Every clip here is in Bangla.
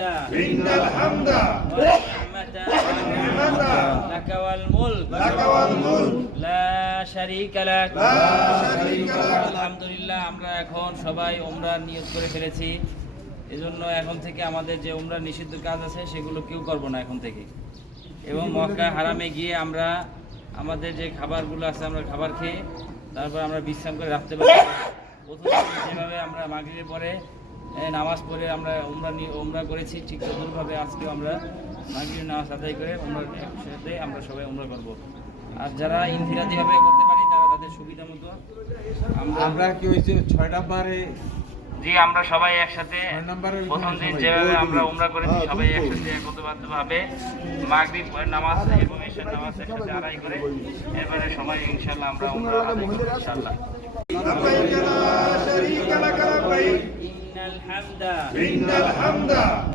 إن الحمد والنعمة لك والملك لا شريك لك আলহামদুলিল্লাহ আমরা এখন সবাই উমরার নিয়ত করে ফেলেছি। এজন্য এখন থেকে আমাদের যে উমরার নিষিদ্ধ কাজ আছে সেগুলো কেউ করব না এখন থেকে। এবং মক্কা হারামে গিয়ে আমরা আমাদের যে খাবারগুলো আছে আমরা খাবার খেয়ে তারপর আমরা বিশ্রাম করে রাখতে পারি। প্রথম যেভাবে আমরা মাগরিবের পরে নামাজ পড়ে আমরা উমরা করেছি, ঠিক তদ্রুপভাবে আজকেও আমরা মাগরিবের নামাজ আদায় করে উমরা একসাথে আমরা সবাই উমরা করব। আর যারা ইনফিরাদিভাবে করতে পারি তারা তাদের সুবিধা মতো আমরা কি হয়েছে 6 নম্বরে জি আমরা সবাই একসাথে প্রথম দিন যেভাবে আমরা উমরা করেছি সবাই একসাথে একত্রভাবে মাগরিব নামাজ এবং ঈশার নামাজ একসাথে আদায় করে এরপরে সবাই ইনশাআল্লাহ আমরা উমরা আদায় করব ইনশাআল্লাহ। لبيك لا شريك لك لبيك إن الحمد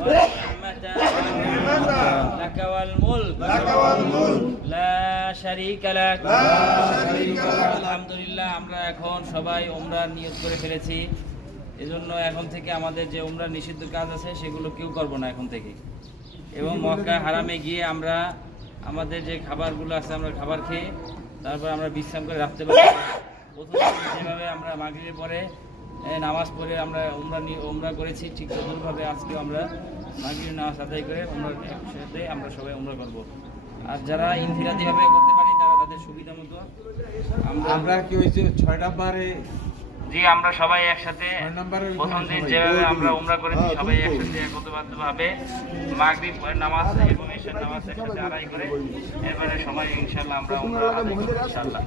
والنعمة لك والملك لا شريك لك আলহামদুলিল্লাহ আমরা এখন সবাই উমরার নিয়ত করে ফেলেছি। এজন্য এখন থেকে আমাদের যে উমরার নিষিদ্ধ কাজ আছে সেগুলো কেউ করব না এখন থেকে। এবং মক্কা হারামে গিয়ে আমরা আমাদের যে খাবারগুলো আছে আমরা খাবার খেয়ে তারপর আমরা বিশ্রাম করে রাখতে পারি। প্রথম যেভাবে আমরা মাগরিবের পরে নামাজ পড়ে আমরা উমরা করেছি, ঠিক তদ্রুপভাবে আজকেও আমরা মাগরিবের নামাজ আদায় করে উমরা একসাথে আমরা সবাই উমরা করব। আর যারা ইনফিরাদিভাবে করতে পারি তারা তাদের সুবিধা মতো আমরা কি হয়েছে 6 নম্বরে জি আমরা সবাই একসাথে প্রথম দিন যেভাবে আমরা উমরা করেছি সবাই একসাথে একত্রভাবে মাগরিব নামাজ এবং ঈশার নামাজ একসাথে আদায় করে এরপরে সবাই ইনশাআল্লাহ আমরা উমরা আদায় করব ইনশাআল্লাহ।